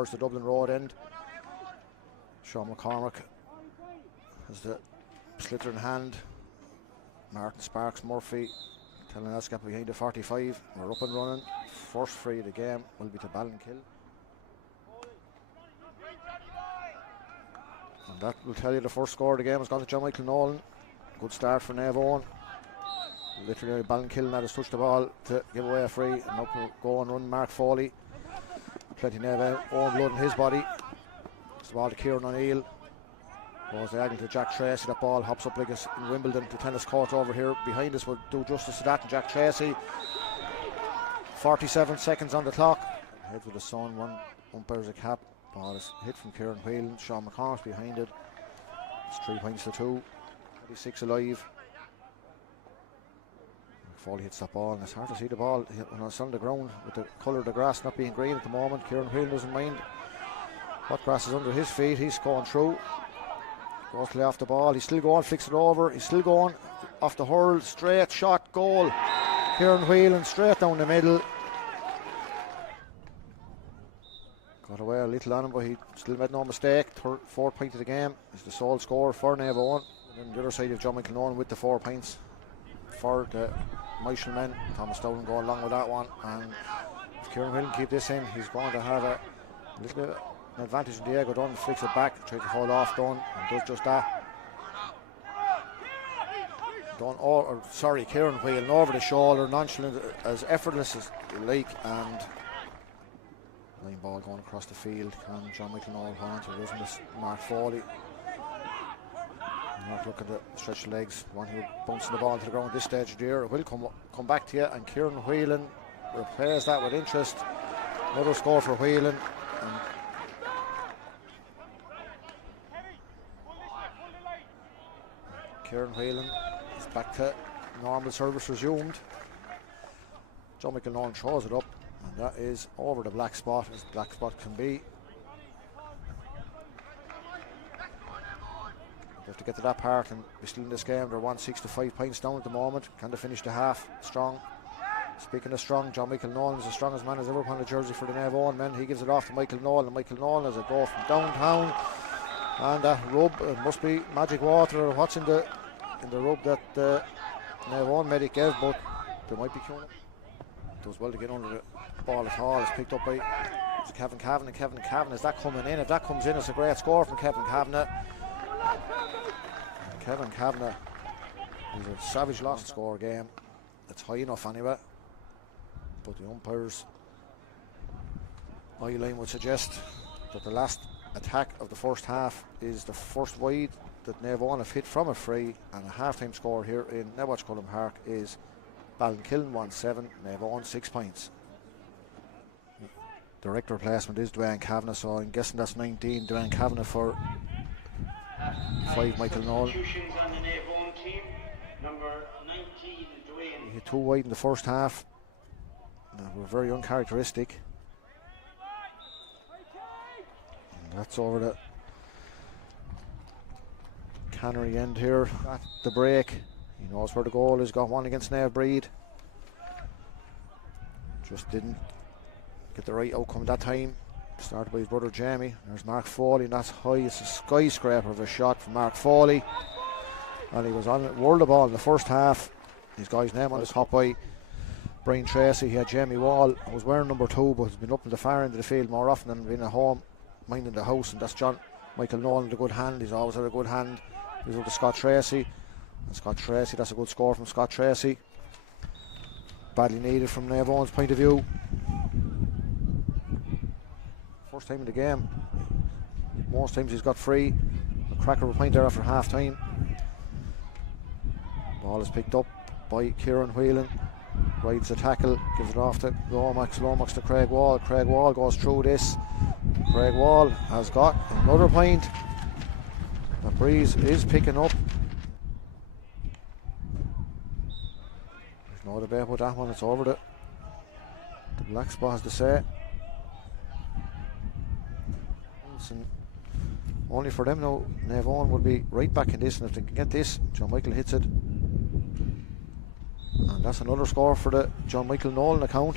towards the Dublin Road end. Sean McCormick has the sliotar in hand. Martin Sparks Murphy telling us to get behind the 45. We're up and running. First free of the game will be to Ballinkillen. And that will tell you the first score of the game has gone to John Michael Nolan. Good start for Naomh Eoin. Literally Ballinkillen had touched the ball to give away a free, and up will go and run Mark Foley. Plenty of Naomh Eoin blood in his body. It's the ball to Kieran O'Neill. Goes diagonal to Jack Tracy. That ball hops up like it's in Wimbledon. The tennis court over here behind us will do justice to that. And Jack Tracy, 47 seconds on the clock. Head with the sun, one umpire's a cap. Ball is hit from Kieran Whelan. Sean McCormick behind it. It's 3 points to 2. 36 alive. Foley hits that ball, and it's hard to see the ball when it's on the ground with the colour of the grass not being green at the moment. Kieran Whelan doesn't mind what grass is under his feet. He's going through. Goes to lay off the ball. He's still going, flicks it over. He's still going off the hurl. Straight shot, goal. Kieran Whelan straight down the middle. Got away a little on him, but he still made no mistake. 4 points of the game. He's the sole scorer for Naomh Eoin. And on the other side of John Michael Nolan with the 4 points for the Myshall men. Thomas Dowling going along with that one. And if Kieran Whelan keep this in, he's going to have a little bit an advantage. Diego Dunn flicks it back, tries to hold off Dunn, and does just that. Kieran Whelan over the shoulder, nonchalant, as effortless as you like, and line ball going across the field. Can John Michael Nolan hold on to it? Doesn't this Mark Foley? Not looking to stretch the legs. One who bouncing the ball to the ground at this stage of the year. It will come back to you, and Kieran Whelan replays that with interest. Another score for Whelan. Kieran Whelan is back to normal service resumed. John Michael Nolan throws it up, and that is over the black spot, as black spot can be. They have to get to that part and be still in this game. They're 165 points down at the moment. Can they finish the half strong? Speaking of strong, John Michael Nolan is the strongest man as ever upon the jersey for the Naomh Eoin men. He gives it off to Michael Nolan, and Michael Nolan has a go from downtown. And that rub, it must be magic water or what's in the rub that the Naomh Eoin medic gave, but they might be killing it. Does well to get under the ball at all. It's picked up by Kevin Kavanagh, and Kevin Kavanagh, is that coming in? If that comes in, it's a great score from Kevin Kavanagh. Kevin Kavanagh is a savage lost score game. It's high enough anyway, but the umpires' eye line would suggest that the last attack of the first half is the first wide that Naomh Eoin have hit from a free, and a half-time score here in Netwatch Cullen Park is Ballinkillen 1-7, Naomh Eoin 6 points. Direct replacement is Dwayne Kavanagh, so I'm guessing that's 19 Dwayne Kavanagh for 5 Michael Nolan. He hit 2 wide in the first half. That were very uncharacteristic. And that's over the cannery end here at the break. He knows where the goal is. Got one against Naomh Breed. Just didn't get the right outcome that time. Started by his brother Jamie. There's Mark Foley, and that's high. It's a skyscraper of a shot from Mark Foley. And he was on it, whirled the ball in the first half. His guy's name on his hot by Brian Tracy. He had Jamie Wall. I was wearing number 2, but he's been up in the far end of the field more often than being at home, minding the house. And that's John Michael Nolan with a good hand. He's always had a good hand. He's with the Scott Tracy. And Scott Tracy, that's a good score from Scott Tracy. Badly needed from Naomh Eoin's point of view. First time in the game. Most times he's got free. A cracker of a point there after half time. Ball is picked up by Kieran Whelan. Rides the tackle, gives it off to Lomax. Lomax to Craig Wall. Craig Wall goes through this. Craig Wall has got another point. The breeze is picking up. There's no debate about that one. It's over the black spot, as they say. And only for them now, Naomh Eoin will be right back in this, and if they can get this, John Michael hits it. And that's another score for the John Michael Nolan account.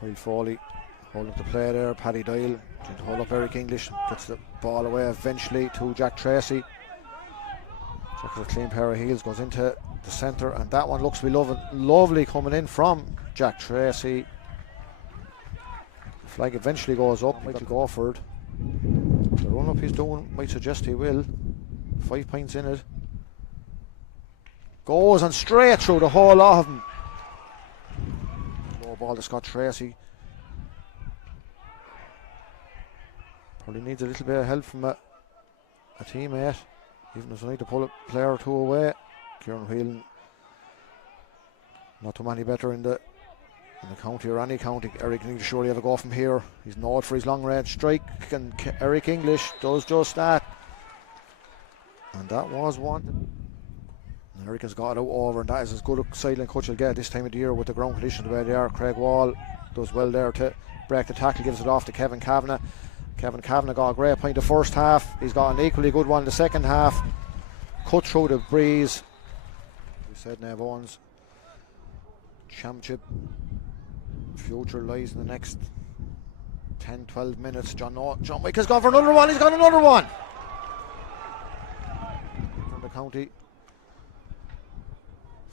Kyle Foley holding up the play there. Paddy Doyle trying to hold up Eric English. Gets the ball away eventually to Jack Tracy. Jack with a clean pair of heels goes into the centre, and that one looks to be lovely coming in from Jack Tracy. The flag eventually goes up. Michael Gawford, the run up he's doing might suggest he will. 5 points in it. Goes and straight through the whole lot of them. Low ball to Scott Tracy. Probably needs a little bit of help from a teammate, even if I need to pull a player or two away. Kieran Whelan, not too many better in the county or any county. Eric English surely have a go from here. He's known for his long range strike, and Eric English does just that. And that was one. And Eric has got it out over, and that is as good a sideline coach will get this time of the year with the ground conditions the way they are. Craig Wall does well there to break the tackle, gives it off to Kevin Kavanagh. Kevin Kavanagh got a great point the first half. He's got an equally good one the second half. Cut through the breeze. We said Naomh Eoin's championship future lies in the next 10-12 minutes. John Michael's gone for another one. He's got another one from the county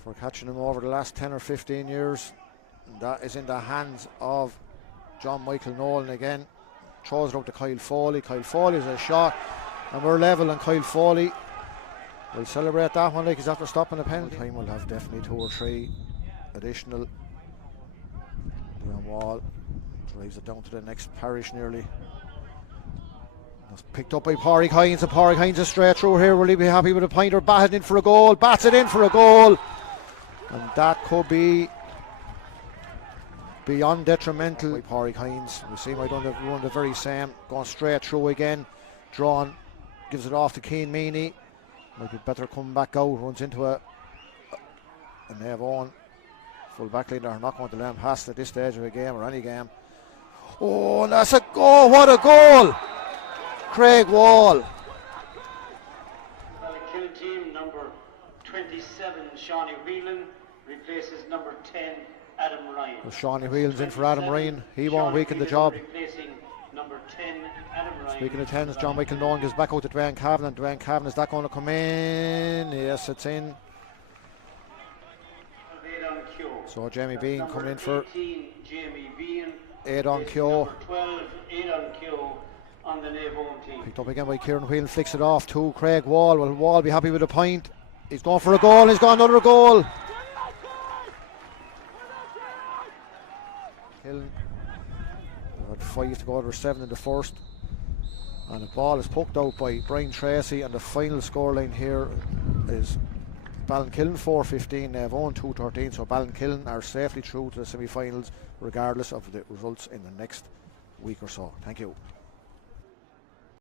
for catching him over the last 10 or 15 years. And that is in the hands of John Michael Nolan again. Throws it out to Kyle Foley. Kyle Foley's a shot, and we're level, and Kyle Foley will celebrate that one like he's after stopping the penalty. Time will have definitely 2 or 3 additional. Leon Wall drives it down to the next parish nearly. That's picked up by Pádraig Hines, and Pádraig Hines is straight through here. Will he be happy with a pointer? Batted in for a goal. Bats it in for a goal, and that could be beyond detrimental by Pádraig Hines. We see him run the very same, going straight through again. Drawn, gives it off to Cian Meany. Might be better coming back out. Runs into a Naomh Eoin full back line. They're not going to let him pass at this stage of a game or any game. Oh, and that's a goal! What a goal! Craig Wall. Ballinkillen team number 27, Shawnee Whelan, replaces number 10. Adam Ryan. Well, Shawnee Whelan's in for Adam Ryan. He won't weaken the job. Number 10, Adam Ryan. Speaking of 10s, John Michael Nolan gives back out to Dwayne Kavanagh. Dwayne Kavanagh, is that going to come in? Yes, it's in. So Jamie Bean coming in for 18, Jamie Bean. Aidan Keogh. 12, Aidan Keogh on the Naomh Eoin team. Picked up again by Kieran Whelan, flicks it off to Craig Wall. Will Wall be happy with a point? He's going for a goal. He's got another goal. Had 5 to go over 7 in the first, and the ball is poked out by Brian Tracy, and the final scoreline here is Ballinkillen 4-15, Naomh Eoin 2-13. So Ballinkillen are safely through to the semi-finals regardless of the results in the next week or so. Thank you.